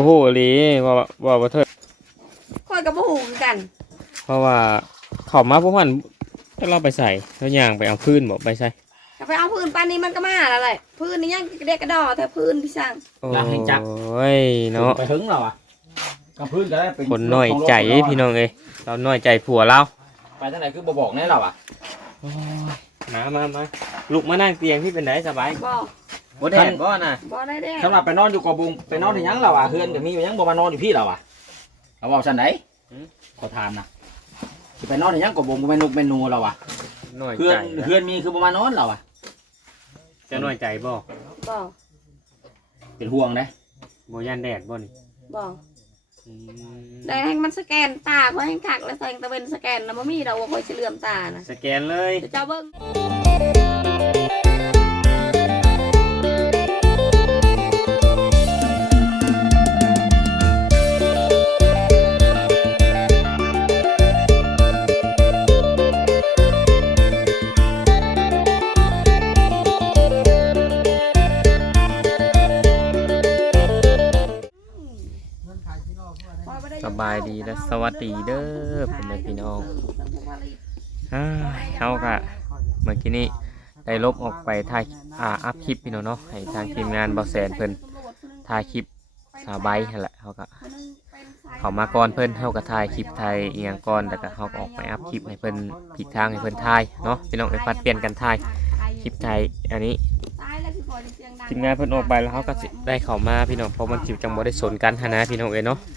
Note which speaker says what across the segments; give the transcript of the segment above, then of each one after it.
Speaker 1: ฮู้อีหลีว่าบ่เถิด
Speaker 2: ค่อยก็บ่ฮู้คือกัน
Speaker 1: เพราะว่าเข้ามาพวกมันถ้าเราไปใส่แล้วย่างไปเอาพื้นบ่ไปใส่
Speaker 2: ก็ไปเอาพื้นปานนี้มันก็มาแล้วแหละพื้นนี่ยังเด็กกระดอแต่พื้นพี่ช่าง
Speaker 1: โอ้ยเนาะ
Speaker 3: ไปถึงเราอ่ะกับพื้นก็ได้เป็น
Speaker 1: คนน้อยใจพี่น้องเอ้ยเราน้อยใจผัวเรา
Speaker 3: ไปทางไหนคือบ่บอกแน่เราอ่ะ
Speaker 1: มาลุกมานั่งเตียงพี่เป็นไดสบายบ่แดดบ่น่ะ
Speaker 2: บ่ได้แดด
Speaker 3: สำหรับไปนอนอยู่กอบุงไปนอนที่ยังเราอ่ะเฮือนก็มียังบ่มานอนอยู่พี่เราอ่ะเราบอกฉันไหนขอทานนะสิไปนอนที่ยังกอบุงบ่แม่นกแม่นูเราอ่ะ
Speaker 1: น้อย
Speaker 3: เฮื
Speaker 1: ใจ
Speaker 3: เฮือนมีคือบ่มานอนเราอ่ะ
Speaker 1: จะน้อยใจบ่
Speaker 3: เป็นห่วงเด้
Speaker 1: บ่ย่านแดดบ่นี่
Speaker 2: บ่ได้ให้มันสแกนตาค่อยให้คักแล้วใส่ตะเวนสแกนน่ะบ่มีดอกว่าค่อยสิเหลื่อมตานะ
Speaker 1: สแกนเลย
Speaker 2: เจ้าเบิ่ง
Speaker 1: สบายดีและสวัสดีเด้อพ่อแม่พี่น้องเฮากะเมื่อกี้นี้ได้ลบออกไปถ่ายอัพคลิปพี่น้องเนาะให้ทางทีมงานบ่แสนเพิ่นถ่ายคลิปสาวใบนั่นแหละเฮาก็เขามาก่อนเพิ่นเฮาก็ถ่ายคลิปถ่ายอีหยังก่อนแล้วก็เฮาก็ออกไปอัพคลิปให้เพิ่นผิดทางให้เพิ่นถ่ายเนาะพี่น้องไปปัดเปลี่ยนกันถ่ายคลิปถ่ายอันนี้ทีมงานเพิ่นออกไปแล้วเฮาก็ได้เข้ามาพี่น้องเพราะมันสิจังบ่ได้สนกันหันนะพี่น้องเอ้ยเนาะ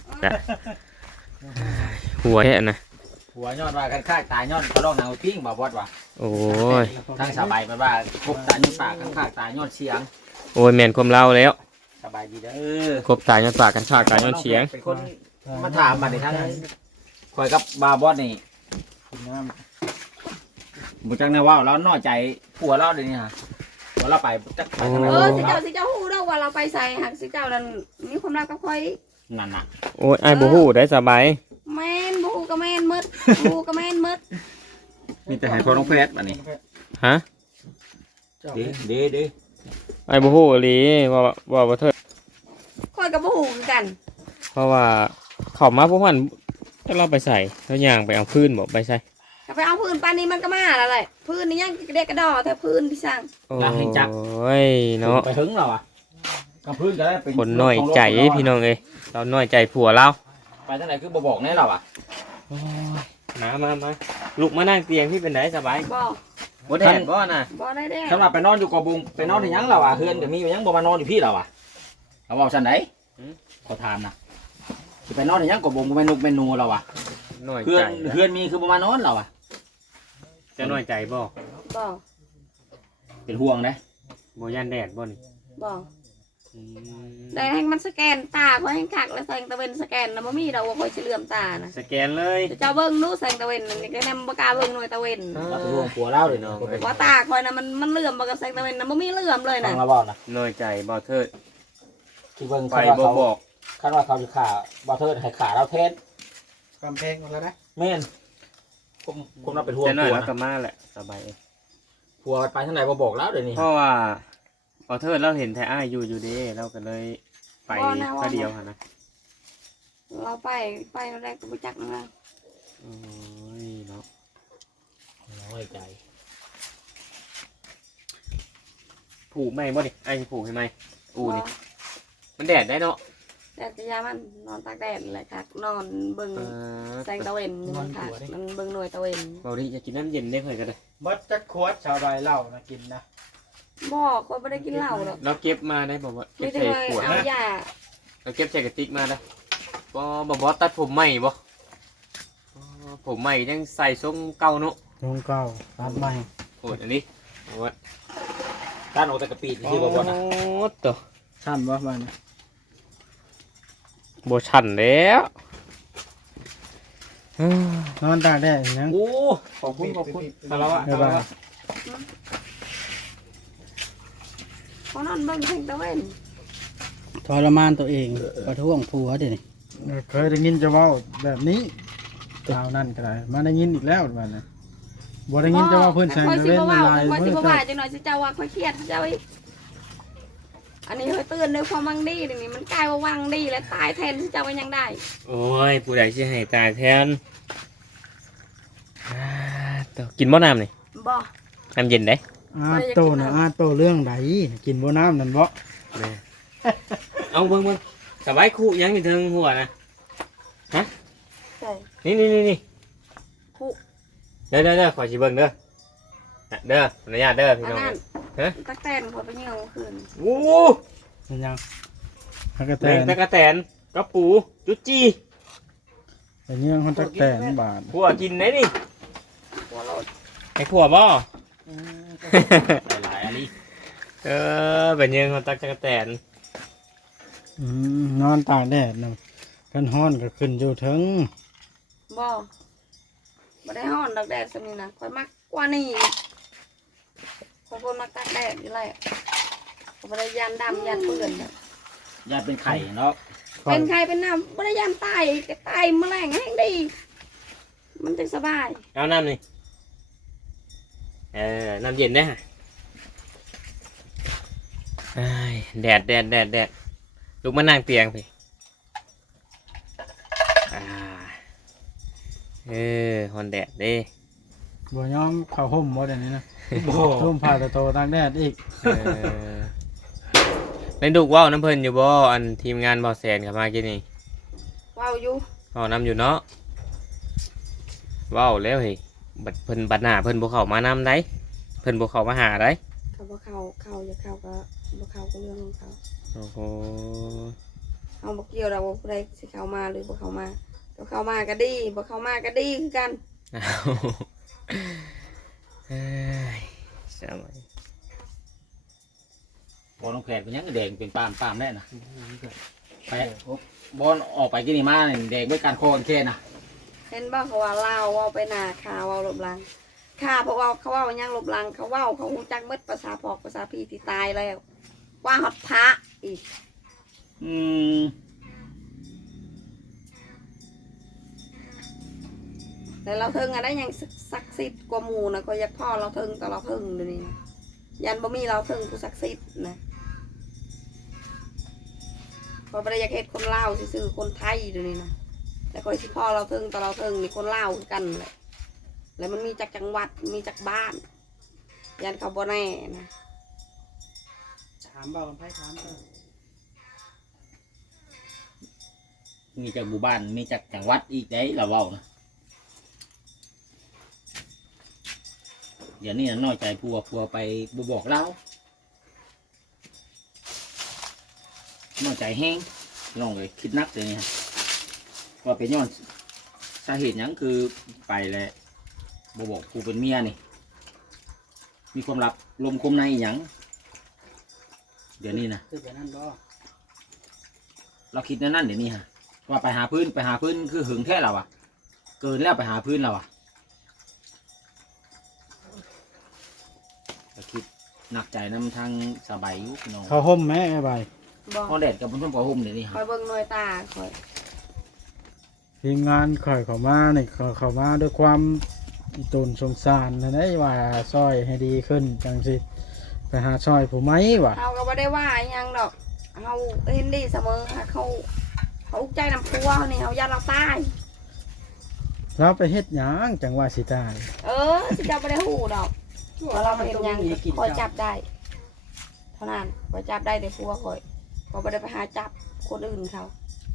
Speaker 1: หัวแค่นะ
Speaker 3: หัวยอดว่ากันค่าตายยอดเขาลองนางปิ้งบ่บอดว่ะ
Speaker 1: โอ้ย
Speaker 3: ทางสบายว่าครบตายยอดปากกันค่าตายยอดเสียง
Speaker 1: โอ้ยแม่นความเล่าแล้ว
Speaker 3: สบายดีเด้อ
Speaker 1: ครบตายยอดปากกันค่าตายยอดเสียง
Speaker 3: เป็นคนมาถามมาในทางคอยกับบาบอสนี่บุจังเนี่ยว่าเราน้อยใจผัวเราเดี๋ยวนี้ฮะผัวเราไปจักไปทางไหน
Speaker 2: สิเจ้าฮู้ดอกว่าเราไปใส่หักสิเจ้านั่นมีความรักกับค่อย
Speaker 3: นั่นน่ะ
Speaker 1: โอ้ยไอ้บ่ฮู้ได้สบาย
Speaker 2: แม่นบ่ฮู้ก็แม่นหมดฮู้ก็แม่นหมด
Speaker 3: มีแต่ให้คนน้องเพชรบัดนี้
Speaker 1: ฮะ
Speaker 3: ดี
Speaker 1: ไอ้บ่ฮู้อีหลีว่าบ่เถิด
Speaker 2: ค่อยก็บ่ฮู้คือกัน
Speaker 1: เพราะว่าเข้ามาพวกมันถ้าเราไปใส่แล้วย่างไปเอาพื้นบ่ไปใส่
Speaker 2: ก็ไปเอาพื้นปานนี้มันก็มาแล้วแหละพื้นนี่ยังเด็กกระดอแต่พื้นพี่ช่าง
Speaker 1: โอ้ยเนาะ
Speaker 3: ไปถึงเราอ่ะกับพื้นก็ได้เป็น
Speaker 1: คนน้อยใจพี่น้องเอ้ยเราน้อยใจผัวเรา
Speaker 3: ไปทางไหนคือบ่บอกแน่เราอ่ะ
Speaker 1: มาลุกมานั่งเตียงพี่เป็นไดสบายบ่แดดบ่น่ะ
Speaker 2: บ่ได้แดด
Speaker 3: สำหรับไปนอนอยู่กอบุงไปนอนที่ยังเราอ่ะเฮือนก็มียังบ่มานอนอยู่พี่เราอ่ะเราบอกฉันไหนขอทานนะสิไปนอนที่ยังกอบุงบ่แม่นกแม่นูเราอ่ะ
Speaker 1: น้อยใจ
Speaker 3: เฮือนมีคือบ่มานอนเราอ่ะ
Speaker 1: จะน้อยใจบ่
Speaker 3: เป็นห่วงเด้
Speaker 1: บ่ย่านแดดบ่นี่
Speaker 2: บ่ได้ให้มันสแกนตาค่อยให้คักแล้วใส่ตะเวนสแกนน่ะบ่มีดอกว่าค่อยสิเหลื่อมตานะ
Speaker 1: สแกนเลย
Speaker 2: เจ้าเบิ่งนู้ใส่ตะเวนนี่ก็แนมบ่กล้าเบิ่งหน่วยตะเวน
Speaker 3: ว่าห่วงผัวเราเลยเนาะ
Speaker 2: ว่าตาค่อยน่ะมันเหลื่อมบ่กับใส่ตะเวนน่ะบ่มีเหลื่อมเลยน่ะ
Speaker 1: น้อยใจบ่เถิด
Speaker 3: ที่เบิ่ง
Speaker 1: ไปบ่บอก
Speaker 3: คาดว่าเขาสิฆ่าบ่เถิดให้ฆ่าเราแทน
Speaker 4: กำแพงหมดแล้วนะ
Speaker 3: แม่นผมเราเป็นห่วง
Speaker 1: ผัวแล้วก็มาแหละสบาย
Speaker 3: ผัวไปทางไหนบ่บอกแล้วเดี๋ยวนี้
Speaker 1: เพราะว่าพอเทิดเราเห็นแท้อ้ายอยู่เด้เราก็เลยไปก็เดียวค่ะนะ
Speaker 2: เราไปเราได้ก็รู้จักนะ
Speaker 1: โอ้ยเนาะ
Speaker 3: น้อยใจ
Speaker 1: ผูกไหมบ่ดิไอ้ผูกให้ไหมนี่มันแดดได้เนาะ
Speaker 2: แดดจะยามันนอนตากแดดเลยค่ะนอนเบิ่งแสงตะเวนนี่ค่ะมันเบิ่งหน่วยตะเวน
Speaker 1: เราดิจะกินน้ำเย็นได้เคยก็ได้
Speaker 4: มดจะขวดชาวไรเหล้านะกินนะ
Speaker 2: บอกคนไม่ได้กินเหล้าหรอก
Speaker 1: เราเก็บมาได้บอกว่า
Speaker 2: เก็บใส่ขวดนะ
Speaker 1: เราเก็บใส่กระติกมาได้บอกตัดผมใหม่บ่ผมใหม่ยังใส่ทรงเก่าเนาะ
Speaker 4: ทรงเก่าตัดใหม่
Speaker 1: โอ้ยอันนี้วัด
Speaker 3: ด้านออกแต่กระปีที่บอกว่านะ
Speaker 1: โอ้ตัว
Speaker 4: ชั้นว่ามัน
Speaker 1: โบชันแล้ว
Speaker 4: นอนตากแดดยัง
Speaker 3: โอ้ขอบคุณ
Speaker 1: คารวะ
Speaker 2: เพราะนั่นเบิ่งแสงตะเวน
Speaker 4: ทรมานตัวเองประท้วงผัวเดี๋ยวนี้เคยได้ยินจะว่าแบบนี้คราวนั้นก็ได้มาได้ยินอีกแล้วมันนะบ่ได้ยินจะว่าเพื่อนแสงตะเวนละลาย
Speaker 2: เมื่อเช้าจังหน่อยสิเจ้าว่าค่อยเครียดเจ้าอีกอันนี้เฮ้ยเตือนด้วยความหวังดีนี่มันกลายว่าหวังดีแล้วตายแทนที่จะมันยังได้
Speaker 1: โอ้ยผู้ใดสิให้ตายแทนต่อกินบ่น้ำนี่
Speaker 2: บ่
Speaker 1: น้ำเย็นได้
Speaker 4: โตนะโตเรื่องใดกินบ่น้ำนั่นบ่
Speaker 1: เอาเบิ่งสบายคู่ยังอยู่เทิงหัวนะ
Speaker 2: ใช่
Speaker 1: นี่
Speaker 2: คู่
Speaker 1: เด้อขอสิเบิ่งเด้อเด้ออนุญาตเด้อพี่
Speaker 2: อัน
Speaker 1: น้อง
Speaker 2: นั้น
Speaker 1: ฮะ
Speaker 2: ตะแตนพอไปเยี่ยมคืน
Speaker 1: โอ้
Speaker 4: เป็นยังฮักกะแต
Speaker 1: แตง
Speaker 4: น
Speaker 1: ตะกะแตนกระปูจุจี้
Speaker 4: เป็นยังฮักกะแตนบาท
Speaker 1: ขัวกินไหนนี่
Speaker 2: หัวโลด
Speaker 1: ให้ขัวบ่
Speaker 3: หลายๆอันนี้
Speaker 1: เป็นยังของตะกะแตน
Speaker 4: นอนตากแดดนะกันฮ้อนก็ขึ้นอยู่ถึง
Speaker 2: บ่ได้ห้อนดอกแดดสมินะคอยมักกว่านี่คอยคนมักตากแดดอยู่แล้วบ่ได้ยันดำยันเปื่อน
Speaker 3: ญาติเป็นไข่เนาะ
Speaker 2: เป็นใครเป็นน้ำบ่ได้ยันตายก็ตายแมลงแห้งดี มันจะสบาย
Speaker 1: เอาน้ำนี่น้ำเย็นนะฮะแดดลุกมานั่งเตียงพี่ฮอนแดดเด้
Speaker 4: บ่ยอมเข้าห่มบ่เดี๋ยวนี้นะ
Speaker 1: โอ้
Speaker 4: ทุ่มผ้าโตตากแดดอีก
Speaker 1: ในดุกว่าวน้ำเพลินอยู่บ่อันทีมงานบ่อแสนกับมากินนี่
Speaker 2: ว้าวอยู่
Speaker 1: ว่าวน้ำอยู่เนาะว่าวแล้วเฮ้ยบัดเพิ่นบัดหน้าเพิ่นบ่เข้ามาน้ำได้เพิ่นบ่เข้ามาหาได้
Speaker 2: เขาบ่เข้าอย่าเข้าก็บ่เข้าก็เรื่องของเขา
Speaker 1: โอ้โห
Speaker 2: เอาบ่เกี่ยวดอกว่าผู้ใดสิเข้ามาหรือบ่เข้ามาก็เข้ามาก็ดีบ่เข้ามาก็ดีคือกัน
Speaker 1: อ้าว เอ้ยสมัย
Speaker 3: บอลน้องแขกเป็นยังแดงเป็นปามได้นะไปบอลออกไปกินนี่มาเนี่ยแดงด้วยการโคกันแค่นะ
Speaker 2: เห็นบ่เขาว่าลาวเว้าไปหน้าข่าวเว้าลบหลังข่าเพราะว่าเขาเว้าหยังลบหลังเขาเว้าเขาฮู้จักหมดภาษาพอกภาษาพี่ที่ตายแล้วว่าฮอดพระอีก
Speaker 3: อืม
Speaker 2: แต่เราเทิงอะได้ยังศักดิ์สิทธิ์กว่าหมู่นะก็อยากพ่อเราเทิงแต่เราเทิงเดี๋ยวนี้นะยันบ่มีเราเทิงผู้ศักดิ์สิทธิ์นะพอบ่ได้อยากเฮ็ดคนลาวซื่อๆคนไทยเดี๋ยวนี้นะแต่ก็สิพ่อเราเทิงแต่เราเทิงนี่คนลาวคือกันแหละแล้วมันมีจากจังหวัดมีจากบ้าน ยันเขาบ่แน่นะ
Speaker 4: ถามเบากันไผถาม
Speaker 3: มีจากหมู่บ้านมีจากจังหวัดอีกได้เราเว้านะเดี๋ยวนี้น้อยใจพัวไปบ่บอกเราน้อยใจแห้งน้องเลยคิดนักเลยนี่ฮะว่าเป็นย้อนสาเหตุหยังคือไปแล้วบ่บอกผู้เป็นเมียนี่มีความลับลมคมในอหยังเดี๋ยวนี้นะ
Speaker 4: คือแบบนั้นบ่
Speaker 3: เราคิดนั่นเดี๋ยวนี้ฮะว่าไปหาพื้นคือหึงแท้เราอะเกินแล้วไปหาพื้นเราอะเราคิดหนักใจน้ำทางสบายอยู่พี่น้อง
Speaker 4: เข้าห่มแม่ไอ้ใบ
Speaker 2: บ่
Speaker 3: พอแดดกับมันต้องพอห่มเดี๋ยวนี้
Speaker 2: ค
Speaker 3: ฮะ
Speaker 2: อยเบิ่งหน่วยตาคอย
Speaker 4: ทีมงานข่อยเข้ามานี่เข้ามาด้วยความอีตนสงสารนะได้ว่าซอยให้ดีขึ้นจังสิไปหาซอยผู้ไหมวะ
Speaker 2: เขาก็บ่ได้ว่าอิหยังดอกเขาเห็นดีเสมอค่ะเขาอุกใจน้ำพัวเขานี่เขายันเราตาย
Speaker 4: เราไปเฮ็ดหยังจังว่าสิตาย
Speaker 2: สิจับไม่ได้หูดอกเพราะเราเห็นหยังคอยจับได้เท่านั้นคอยจับได้แต่พัวคอยเขาไม่ได้ไปหาจับคนอื่นเขา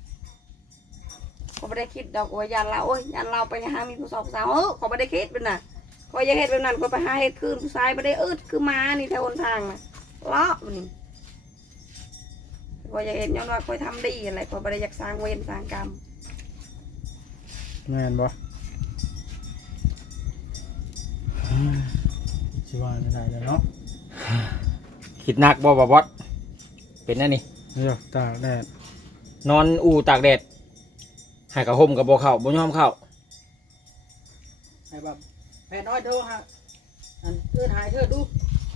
Speaker 2: ไม่ได้คิดดอกว่ายันเราโอ้ยยันเราไปหามีผู้สาวสาวเขาไม่ได้คิดเป็นน่ะคอยอยากเฮ็ดแบบนั้นคอยไปหาเฮ็ดคืนผู้ชายไม่ได้คือมานี่แถวหนทางน่ะเลาะมันนี่คอยอยากเห็นย้อนว่าคอยทำดีอะไรคอยไม่ได้อยากสร้างเวรสร้างกรรม
Speaker 4: แม่นบ่สิว่าได้แล้วเนาะ
Speaker 3: คิดหนักบ่บอสเป็นนั่นนี่
Speaker 4: เดี๋ยวตากแดด
Speaker 3: นอนอู่ตากแดดให้กับห่มกับบ่เข้าบ่ยอมเข้า
Speaker 4: ไอ้แบบแม่น้อยโทรฮะอันเอื้อนหายเธอดู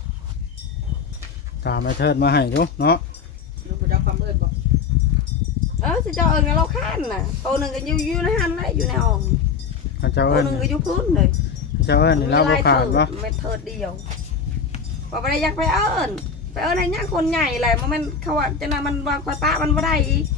Speaker 4: ตามไอ้เทิดมาให้ดูเนาะดูประจักษ์ความเอื้อนบ่
Speaker 2: สิเจ้าเอิญกับเราข้านน่ะตัวหนึ่งก็อยู่ในหันเลยอยู่ในห้อง
Speaker 4: ข้าเจ้า
Speaker 2: ตัว
Speaker 4: เอื้อน
Speaker 2: หนึ่งก็อยู่พื้นเลย
Speaker 4: ข้าเจ้าเอื้อนนี่เราบ่ขาดบ่
Speaker 2: ไม่เถิดเดียวว่าไม่ได้อยากไปเอิญไปเอิ้นให้ยังคนใหญ่แหละมันเขาว่าจะน่ะมันว่าคอยป้ามันบ่ได้อีก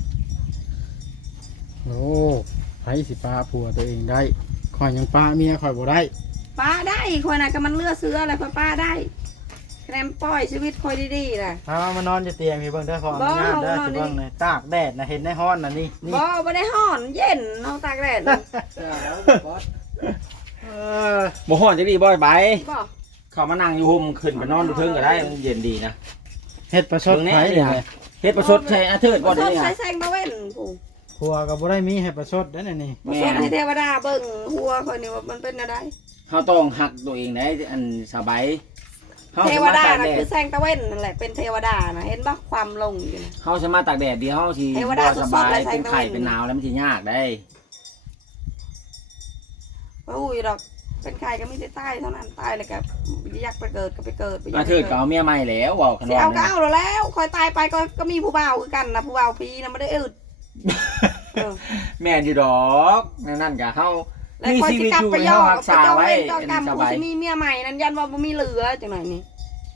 Speaker 4: โอ้ไผสิป้าผัวตัวเองได้ข่อยยังป้าเมียข่อยบ่ได้
Speaker 2: ป้าได้คอยน่ะก็มันเลือเสืออะไรคอยป้าได้แคมปล่อยชีวิตคอยดีๆน่ะ
Speaker 4: ถ้ามานอนอยู่เตียงพี่เบิ่งเด้อขออนุญาตเด้อ
Speaker 2: บ่
Speaker 4: สิเบิ่งเลยตากแดดนะเห็นในฮ้อนน่ะนี่นี่
Speaker 2: บ่ได้ฮ้อนเย็นเฮาตากแดดน่ะ
Speaker 4: เออ
Speaker 3: บ่ฮ้อนจะดีบ่ใบ
Speaker 2: บ่
Speaker 3: เข้ามานั่งอยู่ห่มขึ้นไปนอนดูเทิงก็ได้มันเย็นดีนะ
Speaker 4: เฮ็ดประชดไผ
Speaker 3: เบิ่งแน่
Speaker 4: นี่
Speaker 3: เนี่ย เฮ็ดประชดใช้อาเทิดบ่ได้
Speaker 2: สด
Speaker 3: เนี่ย
Speaker 2: ใส่แสงตะเว้นผู้
Speaker 4: ผัวก็บ่ได้มีให้ประชดเด้อนี่
Speaker 2: บ่สดให้เทวดาเบิ่งหัวคอยนี่ว่ามันเป็นอะไร
Speaker 3: เฮาต้องหักตัวเองได้อันสบายเฮา
Speaker 2: เท
Speaker 3: สิ
Speaker 2: ว
Speaker 3: มา
Speaker 2: ดา
Speaker 3: ตาก
Speaker 2: น่ะ
Speaker 3: แด
Speaker 2: คื
Speaker 3: ด
Speaker 2: อแสงตะเว้นนั่นแหละเป็นเทวดานะเห็นบ่ความลงอยู่นะ
Speaker 3: เฮาสิมาตากแดดเดียวเฮาสิ
Speaker 2: เทวดา
Speaker 3: บ่สบาย
Speaker 2: สดๆเลยใส่
Speaker 3: เป็นไข้
Speaker 2: ตะเวน
Speaker 3: เป็นหนาวแล้วมันสิยากได้
Speaker 2: ว่าอุ้ยดอกเป็นใครก็มีแต่ตายเท่านั้นตายเลยก็อยากไปเกิดก็ไปเกิดไปอยา
Speaker 3: อาก
Speaker 2: ไป
Speaker 3: เทิด
Speaker 2: เกิ
Speaker 3: ก็
Speaker 2: ด
Speaker 3: เอาเมียใหม่แล้วเว้าขน
Speaker 2: สิ
Speaker 3: ม
Speaker 2: เอาก็
Speaker 3: นะ
Speaker 2: เอาแล้วคอยตายไปก็มีผู้บ่าวคือกันนะผู้บ่าวพีนะไม่ได้อึดเออ
Speaker 3: แม่นอยู่ดอกนั่นก็เฮา
Speaker 2: แล้ว
Speaker 3: มี
Speaker 2: คอย
Speaker 3: ชี
Speaker 2: สิ
Speaker 3: วิต
Speaker 2: กลับ
Speaker 3: อยู่
Speaker 2: ไป
Speaker 3: ให้
Speaker 2: ย่อ
Speaker 3: เฮารักษาไว้
Speaker 2: เจ้ากรรม
Speaker 3: ส
Speaker 2: กู
Speaker 3: บาย
Speaker 2: สิมีเมียใหม่นั้นยันว่าบ่มีเหลือจังหน่อยนี่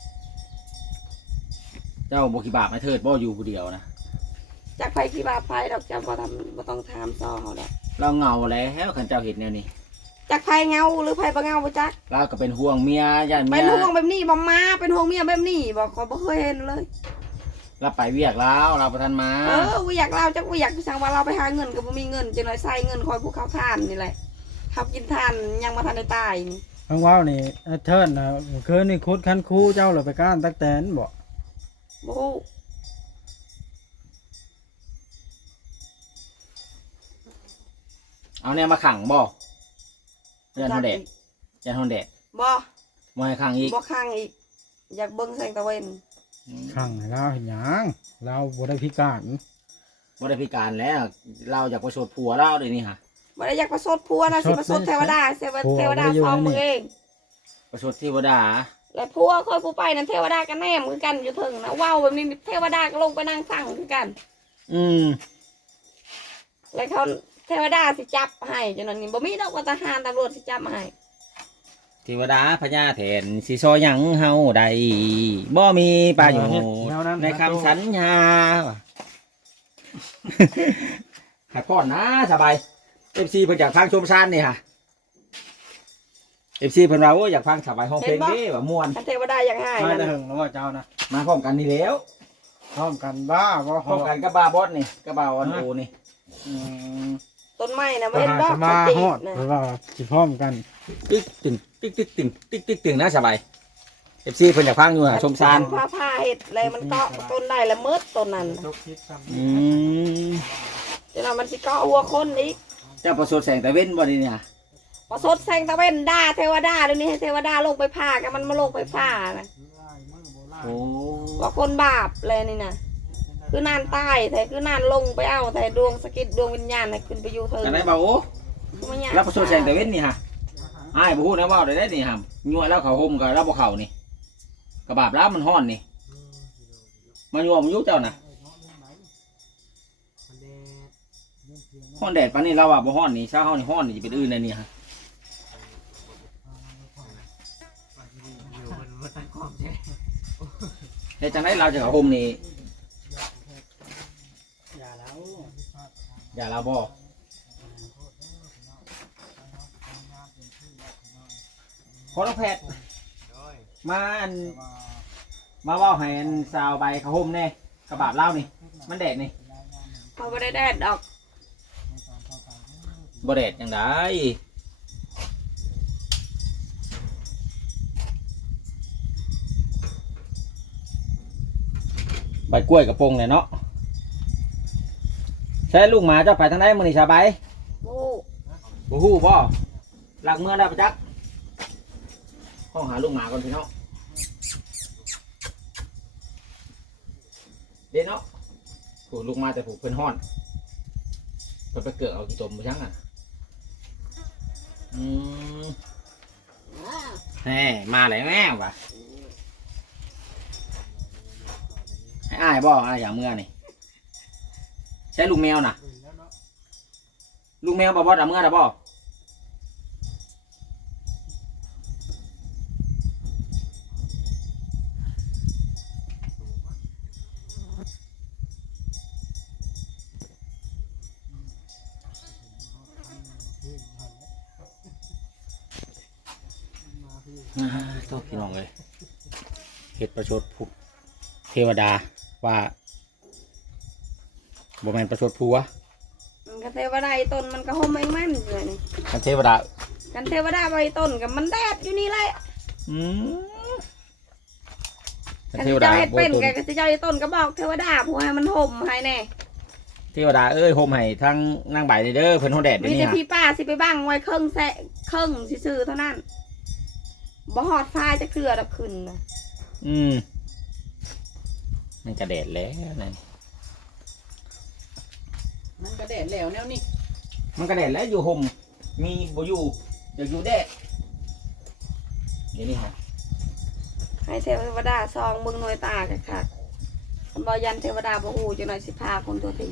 Speaker 3: เจ้าบ่ขี้บาปมาเทิดบ่อยู่ผู้เดียวนะ
Speaker 2: จากไผกี่บาทไผดอกจำบ่ต้องถามซอเขาดอก
Speaker 3: เราเหงาแล้วคันเจ้าเห็นแนวนี้
Speaker 2: จากไผเงาหรือไผบ่เงาบ่จัก
Speaker 3: เราก็เป็นห่วงเมียย่านเมี
Speaker 2: เป็น
Speaker 3: ย
Speaker 2: ห่วงแบบนี้บ่มาเป็นห่วงเมียแบบนี้บ่ขอยบ่เคยเห็นเลย
Speaker 3: เราไปเวียกแล้วเราประทันมา
Speaker 2: วิอยากเราจักวิอยากสั่งว่าเราไปหาเงินก็บ่มีเงินจังได๋ใส่เงินคอยผู้เขาทานนี่แหละเขากินทานยังบ่ทันได้ตายนี่
Speaker 4: ทั้งว้าวนี่เทิร์นนะคืนนี่คุดคันคูเจ้าเลยไปก้านตักแตนบ่
Speaker 2: บ่ฮู้
Speaker 3: เอาเนี่ยมาขังบ่ยันฮอนแดดยันฮอนแดด
Speaker 2: บ่
Speaker 3: มาให้ขังอีก
Speaker 2: บ่ข้างอีก อยากเบิ่งแสงตะเวน
Speaker 4: ข้างให้เราเห็นหยังเราบ่ได้พิการ
Speaker 3: บ่ได้พิการแล้ว เราอยากประชดผัวเราเดี๋ยวนี้ฮะ
Speaker 2: บ่ได้อยากประสดผัวนะสิประสดเทวดาเทวดาฟ้องมึงเอง
Speaker 3: ประชดเทวดา
Speaker 2: และผัวคอยผู้ไปนั่นเทวดาก็แนมคือกันอยู่ถึงนะว้าวแบบนี้เทวดาก็ลงไปนั่งฟังคือกัน
Speaker 3: อืม
Speaker 2: แล้วเขาเทวดาสิจับให้จังนั้นนี่บ่มีดอกว่าทหารตำรวจสิจับให้
Speaker 3: เทวดาพญาแถนสิซอยหยังเฮาใดบ่มีประโยชน์ในคำสัญญาว่ะ หักก่อนนะสบาย FC เพิ่นอยากฟังชมชานนี่ค่ะ FC เพิ่นว่าโอ้ยอยากฟังสบายห้องเพลงนี้ว่าม่วน
Speaker 2: คันเทวดาอยากให้
Speaker 4: มา
Speaker 2: นั่
Speaker 4: แต่
Speaker 2: น
Speaker 4: หึงแล้วว่าเจ้านะ
Speaker 3: มาพร้อมกันนี่แล้ว
Speaker 4: พร้อมกันบ้าบ่
Speaker 3: พร้อมกันกับบาบอสนี่กับบาวันโอนี่
Speaker 4: อืม
Speaker 2: ต้นไม้น่ะ
Speaker 4: ก็
Speaker 2: เว้น
Speaker 4: หา
Speaker 2: บ่
Speaker 4: จะมา
Speaker 2: เขาจี
Speaker 4: ฮอด
Speaker 2: บนะ
Speaker 4: หรือว่าสิพร้อมกัน
Speaker 3: ติ๊กตึงติ๊กติ๊กตึงติ๊กติ๊กตึงนะสบาย FC เพิ่นอยากฟังอยู่อ่ะชมชาน
Speaker 2: ผ้าเห็ดเลยมันเกาะต้นได้ละเมิดต้นนั้น
Speaker 3: อืม
Speaker 2: เดี๋ยวมันสิเกาะหัวคนอีก
Speaker 3: เจ้าประสดแสงตะเว้นบ่นี่เนี่ย
Speaker 2: พอสดแสงตะเวนด่าเทวดาเดี๋ยวนี้ให้เทวดาลงไปผ่ากันมันมาลงไปผ่านะ
Speaker 3: โอ้
Speaker 2: ว่าคนบาปเลยนี่นะคือนานตายแต่คือนานลงไปเอาแต่ดวงสกิดดวงวิญญาณน่ะขึ้นไปอยู่เธอ
Speaker 3: จังได๋บ่าโอ้
Speaker 2: ไม่ยาก
Speaker 3: รับประสดแสงตะเว้นนี่ฮะอ้ายบ่ฮู้นะว่าได้นี่ฮะยั่วแล้วเขาห่มก็เราบ่เข้านี่กระบาบแล้วมันฮ้อนนี่มายั่วมันอยู่เจ้าน่ะฮ้อนแดดปานนี้เราว่าบ่ฮ้อนนี่เช้าเฮานี่ฮ้อนนี่สิเป็นอื่นเลยนี่ฮะเฮ็ดจังได๋เราจะเขาห่มนี่
Speaker 4: อย่าแล้ว
Speaker 3: อย่าเราบ่ขอรับแพทย์มาอันมาเว่าให้อันสาวใบเขาห่มแน่กระบาดเล่านี่ มันแดดนี่
Speaker 2: เขาไม่ได้แดดดอก
Speaker 3: บ่แดดยังได้ใบกล้วยกระโปรงเนี่ยเนาะใช้ลูกหมาเจ้าไปทางไหนมื้อนี้สาวใบ
Speaker 2: โอ้
Speaker 3: บ่ฮู้บ่หลักเมืองได้ประจักษ์ห้องหาลูกหมาก่อนพี่น้องเด้เนาะผูกลูกมาแต่ผูกเพิ่นฮ้อนเพิ่นไปเกือกเอากี่ตมบ่จังอ่ะแหมมาแล้วแม่ว่ะให้อ้ายบ่อ้ายอย่างเมื่อนี่ใช้ลูกแมวน่ะ ลูกแมวบ่บ่ดำเมื่อน่ะบ่โทษพี่น้องเลยเฮ็ดประชดผู้เทวดาว่าบ่แม่นประชดผัว
Speaker 2: มันก็เทวดาไอ้ต้นมันก็ห่มเองมันเลยนี่
Speaker 3: กันเทวดา
Speaker 2: กันเทวดาใบต้นกับมันแดดอยู่นี่แหละ
Speaker 3: อืมกัน
Speaker 2: กัน
Speaker 3: เทว
Speaker 2: สิ
Speaker 3: ดา
Speaker 2: เจ้าเฮ็ดเป็น
Speaker 3: บ่
Speaker 2: แกก็สิเจ้าไอ้ต้นก็บอกเทวดาผู้ให้มันห่มให้แน่
Speaker 3: เทวดาเอ้ยโฮมให้ทั้งนางใบเด้อเพิ่นโฮแดดเดี๋ย
Speaker 2: มี
Speaker 3: วนี้
Speaker 2: แต่
Speaker 3: ฮะ
Speaker 2: พี่ป้าสิไปบังไว้เครื่องแซะเครื่องซื่อๆเท่านั้นบ่ฮอดฟ้าจะเกลือดอกขึ้นนะ
Speaker 3: มันกระแดดแล้วนั่น
Speaker 4: มันกระเด็ดแล้วแนวนี้
Speaker 3: มันกระแดดแล้วอยู่ห่มมีบ่อยู่อยากอยู่แดดเดี๋ยวนี้ฮะ
Speaker 2: ให้เทวดาซองเบิ่งหน่วยตากันค่ะคำบ่ยันเทวดาบ่ฮู้จังหน่อยสิพาคนตัวติง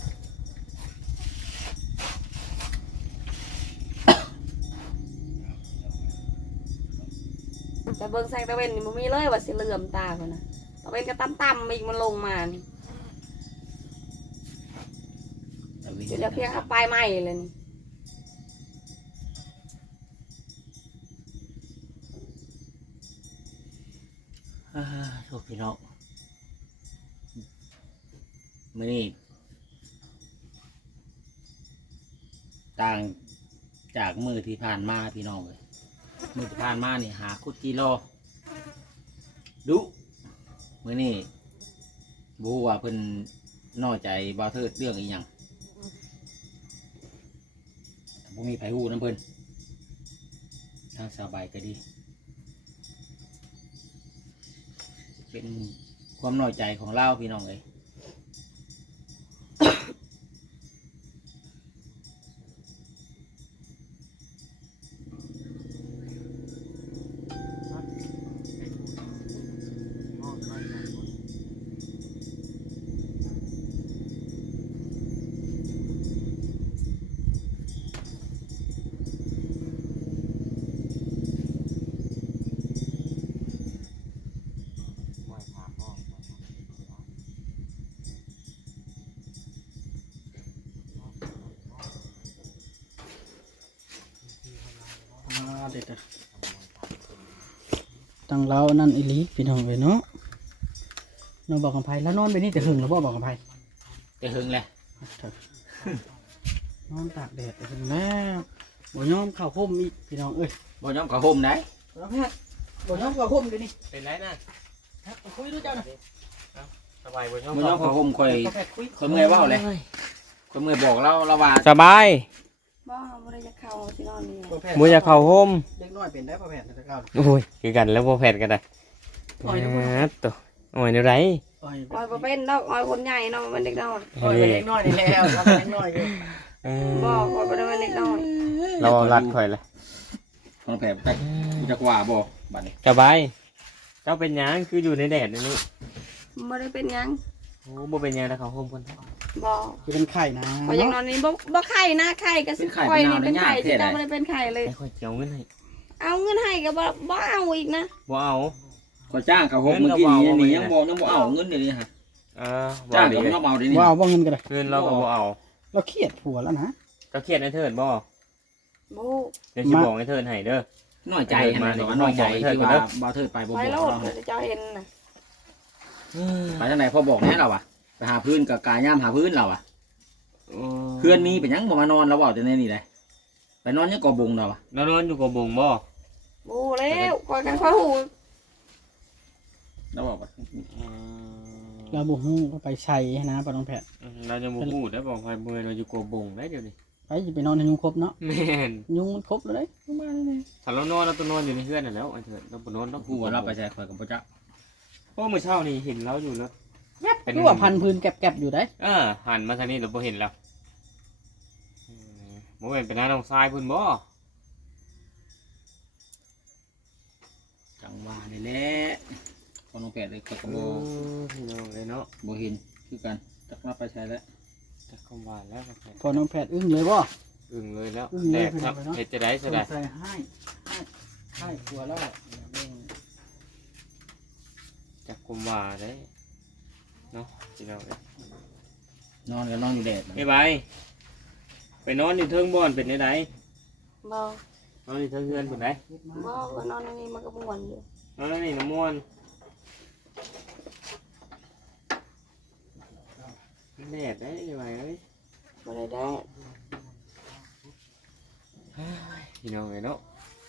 Speaker 2: แต่เบิ่งแสงตะเวนนี่บ่มีเลยว่าสิเหลื่อมตาเพิ่นน่ะตะเวนก็ต่ำๆอีกมันลงมานี่เดี๋ยวเพียงเอาปลายไม้เลยนี่
Speaker 3: โทษพี่น้องมื้อนี้ต่างจากมือที่ผ่านมาพี่น้องเลยมือที่ผ่านมานี่หาคุดกิโลดุมื้อนี้บ่ฮู้ว่าเพิ่นน้อยใจบ่เทิดเรื่องอีหยังบ่มีไผฮู้นำเพิ่นทางสบายก็ดี เป็นความน้อยใจของเราพี่น้องเลย
Speaker 4: เด็ดตั้งเรานั่นอีหลีพี่น้องเลยเนาะน้องบอกกับไผแล้วนอนไปนี่แต่หึงแล้วบอกกับไผ
Speaker 3: จะหึงแหละ
Speaker 4: นอนตากแดดแต่หึงแล้วบ่ยอมเข้าห่มอีกพี่น้องเอ้ย
Speaker 3: บ่ยอมกับห่มได้
Speaker 4: แล้วแพทย์บ่ยอมเข้าห่มเดี๋ยวนี้
Speaker 1: เป็นไรนะ
Speaker 4: ครับไปคุยด้วยเจ้าน่ะ
Speaker 1: สบายบ่ยอม
Speaker 3: บ่ยอมกับห่มคอย
Speaker 4: กับแพทย์คุย
Speaker 3: คอยเมื่อยเว้าเลยคอยเมื่อยบอกเราว่า
Speaker 1: สบาย
Speaker 2: บ่บ่ได้จะเข้าสินอนนี่
Speaker 4: บ่แพทย์
Speaker 1: บ่อยากเข้าห่ม
Speaker 4: เด็กน้อยเป็นได้บ่แพทย์แต่เก่า
Speaker 1: โอ้ยคือกันแล้วบ่แผดกันได้
Speaker 4: อ่อยนะบ่
Speaker 1: ตัวอ่อยในไร
Speaker 4: อ่อย
Speaker 2: ออยบ่เป็นดอกออยคนใหญ่เนาะมันเด็กน้อย
Speaker 4: อ่อยเป็นเด็กน้อยนี่แล้วเราเป็นเด็กน้อยอยู่
Speaker 2: บ่ออยบ่ได้เป็นเด็กน้อย
Speaker 1: เราเอารัดข่อยเลย
Speaker 3: ของแผลจักจักว่าบ่บัดนี้
Speaker 1: สบายเจ้าเป็นหยังคืออยู่ในแดดนี่
Speaker 2: บ่ได้เป็นหยัง
Speaker 1: โอ้บ่เป็นหยังแล้วเขาห่มคน
Speaker 2: บ่
Speaker 4: คือเป็นไข่นะ
Speaker 2: พอยังนอนนี่บ่ไข่นะไข่ก็สิคอยนี่เป็นไข่สิเจ้าบ่ได้เป็นไข่เลย
Speaker 1: ไอ้ข่อยเจียวเงินให้
Speaker 2: เอาเงินให้ก็บ่เอาอีกนะ
Speaker 1: บ่เอา
Speaker 3: ก็จ้างกับห่มเมื่อกี้นี้นี่ยังบ่เอาเงินเดี๋ยวนี้ฮะ
Speaker 1: บ่
Speaker 3: จ้าง
Speaker 1: ดี
Speaker 3: กับ
Speaker 1: เลย
Speaker 3: น้องเอาเดี๋ยวนี้
Speaker 4: ว่าเอาบ่เงินก็ได้
Speaker 1: เงินเราก็บ่เอา
Speaker 4: เราเครียดผัวแล้วนะ
Speaker 1: ก็เครียดไอ้เทิดบ่
Speaker 2: บ่
Speaker 1: เดี๋ยวสิบอกไอ้เทิดให้เด้อ
Speaker 3: น้อยใจขนาดน้อยใจที่ว่าบ่เทิดไปบ่บ
Speaker 2: ไป
Speaker 3: อก
Speaker 2: โลด
Speaker 3: เรา
Speaker 2: เดี๋ยวเจ้าเห็นน่ะ
Speaker 3: ไปทางไหนพ่อบอกแน่เราอ่ะไปหาพื้นกับกายย่ำหาพื้นเราอ่ะเพื่อนมีเป็นยังบ่มานอนเราบอกจะในนี่เลยไปนอนยังกอบงเราอ่ะ
Speaker 1: แล้วนอนอยู่กับบงบ่
Speaker 2: บ่แล้วคอยกันคอยหู
Speaker 3: เราบอกว่า
Speaker 4: เราบ่ฮู้ก็ไปใช้นะป้าน้องแพทย์
Speaker 1: เราจะบ่พูดได้บอกใครเมื่อเราอยู่กับบงได้เดี๋ยวนี้
Speaker 4: ไปสิไปนอนในยุงครบเนาะ
Speaker 1: แม่น
Speaker 4: ยุงมันครบแล้วเด้ยุงมาเลย
Speaker 1: ถ้าเรานอนเราต้องนอนอยู่ในเฮือนนั่นแล้วไอ้เถิดเราบ่นอนต้อง
Speaker 3: ผู้ว่าเราไปใช้คอยกับพระเจ้า
Speaker 1: เพราะเมื่อเช้านี่เห็นเราอยู่แล้ว
Speaker 4: คือว่าพันพื้นแก็บๆอยู่ได้
Speaker 1: หันมาทางนี้เราบ่เห็นแล้วบ่เห็นเป็นหน้าน้องทรายพุ่นบ่
Speaker 3: จังหวะนี่แหละพอน้องแปดเลยคอยกับโบ
Speaker 1: พี่น้องเลยเนาะ
Speaker 3: โบเห็นคือกันจักเราไปใช้แล้ว
Speaker 1: จักคำหวานแล้วครับ
Speaker 4: พอน้องแพทย์อึ้งเลยบ่
Speaker 1: อึ้งเลยแล้ว
Speaker 4: อึ้งเลย
Speaker 1: แตกครับ
Speaker 4: ไปเนาะ
Speaker 1: เฮ็ดจะได้ซะได้
Speaker 4: ใส่ให้ผัวแล้ว
Speaker 1: จักคำหวานได้เนาะพี่น้องเอ้ย
Speaker 3: นอนก็นอนอยู่แดด
Speaker 1: ไปนอนอยู่เทิงบ่อนเป็นได้ได
Speaker 2: บ่
Speaker 1: นอนนี่เพื่อนคนไหน
Speaker 2: บ่ก็นอนในนี่มันก็ม่วนอยู่
Speaker 1: นอนนี่น้ำม่วนแดดได้ยังไงเอ้ย
Speaker 2: บ่ได้ได้
Speaker 1: พี่น้องเอ้ยเนาะ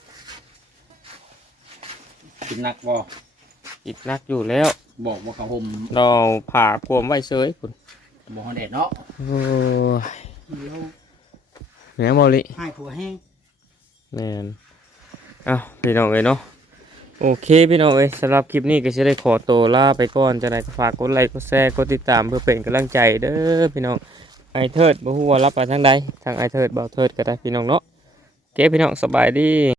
Speaker 3: คิดนักบ่
Speaker 1: อิดนักอยู่แล้ว
Speaker 3: บอกว่าเขาห่ม
Speaker 1: เราผ่ากวมไว้เซยคุณ
Speaker 3: บ่ฮอนแดดเนาะ
Speaker 1: โอ้ย
Speaker 4: เดี๋ยว
Speaker 1: แหนมอลิ
Speaker 4: ให้ผัวแห้ง
Speaker 1: แน่นอ้าวพี่น้องเอ้ยเนาะโอเคพี่น้องเอ้ยสำหรับคลิปนี้ก็จะได้ขอตัวลาไปก่อนจะได้ก็ฝากกดไลค์กดแชร์กดติดตามเพื่อเป็นกำลังใจเด้อพี่น้องไอเทิดบ่ฮู้ว่ารับไปทางใดทางไอเทิดเบาเทิดก็ได้พี่น้องเนาะโอเคพี่น้องสบายดี